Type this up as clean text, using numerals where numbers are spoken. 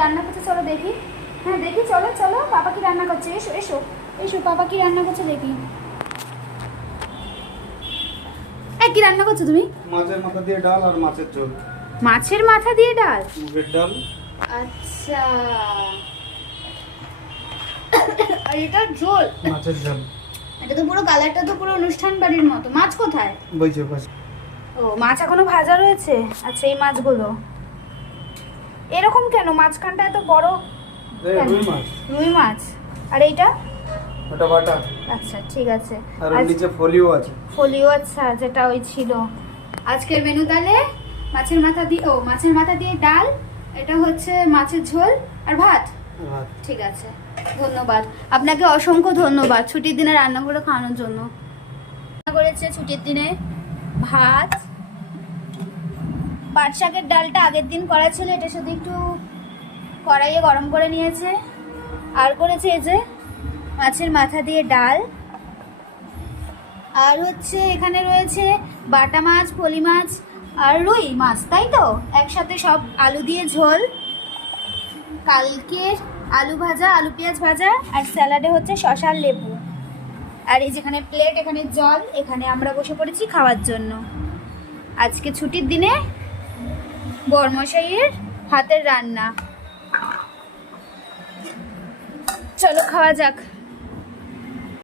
রান্না করছে চলো দেখি। হ্যাঁ দেখি, চলো চলো, পাপা কি রান্না করছে, এসো এসো এসো, পাপা কি রান্না করছে দেখি। কি রান্না করছো তুমি? মাছের মাথা দিয়ে ডাল আর মাছের ঝোল। মাছের মাথা দিয়ে ডাল? মুগের ডাল। আচ্ছা, আর এটা ঝোল? মাছের ঝোল। এটা তো পুরো কালারটা তো পুরো অনুষ্ঠান বাড়ির মতো। মাছ কোথায়? বইছে বইছে। ও, মাছ এখনো ভাজা রয়েছে। আচ্ছা, এই মাছগুলো এরকম কেন? মাঝখানটা এত বড় কেন? রুই মাছ। রুই মাছ। আর এইটা? ওটা বাটা। আচ্ছা ঠিক আছে। আর ওর নিচে ফলিও আছে। ফলিও, আচ্ছা, যেটা ওই ছিল। আজকের মেনু তাহলে মাছের মাথা দিয়ে ডাল, এটা হচ্ছে মাছের ঝোল আর ভাত। ঠিক আছে, ধন্যবাদ আপনাকে, অসংখ্য ধন্যবাদ ছুটির দিনে রান্না করে খাওয়ানোর জন্য। রান্না করেছে ছুটির দিনে ভাত, পাট শাকের ডালটা আগের দিন করা ছিল, এটা শুধু একটু কড়াইয়ে গরম করে নিয়েছে। আর করেছে এই যে মাছের মাথা দিয়ে ডাল, আর হচ্ছে এখানে রয়েছে বাটা মাছ, ফলি মাছ আর রুই মাছ, তাই তো একসাথে সব আলু দিয়ে ঝোল, কালকের আলু ভাজা, আলু পেঁয়াজ ভাজা, আর স্যালাডে হচ্ছে শসা আর লেবু। আর এই যেখানে প্লেট, এখানে জল, এখানে আমরা বসে পড়েছি খাওয়ার জন্য। আজকে ছুটির দিনে বরমশাইয়ের হাতের রান্না। চলো খাওয়া যাক।